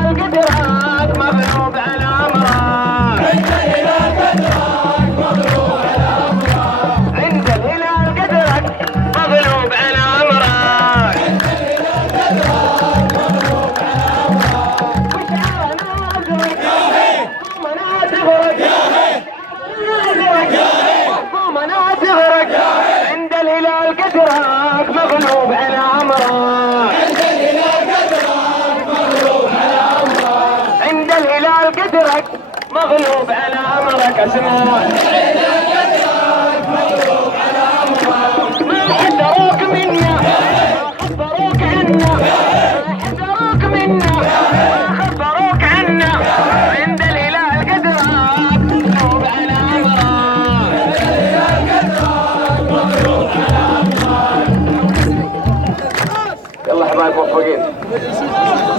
الهلال قدرك مغلوب على امرك. عند الهلال قدرك مغلوب على امرك. عند الهلال قدرك مغلوب على امرك. عند الهلال قدرك مغلوب على امرك. اسمع ما حذروك منا ما خبروك عنا. ما حذروك منا ما خبروك عنا. عند الهلال قدرك مغلوب على امرك. يلا حبايب موفقين.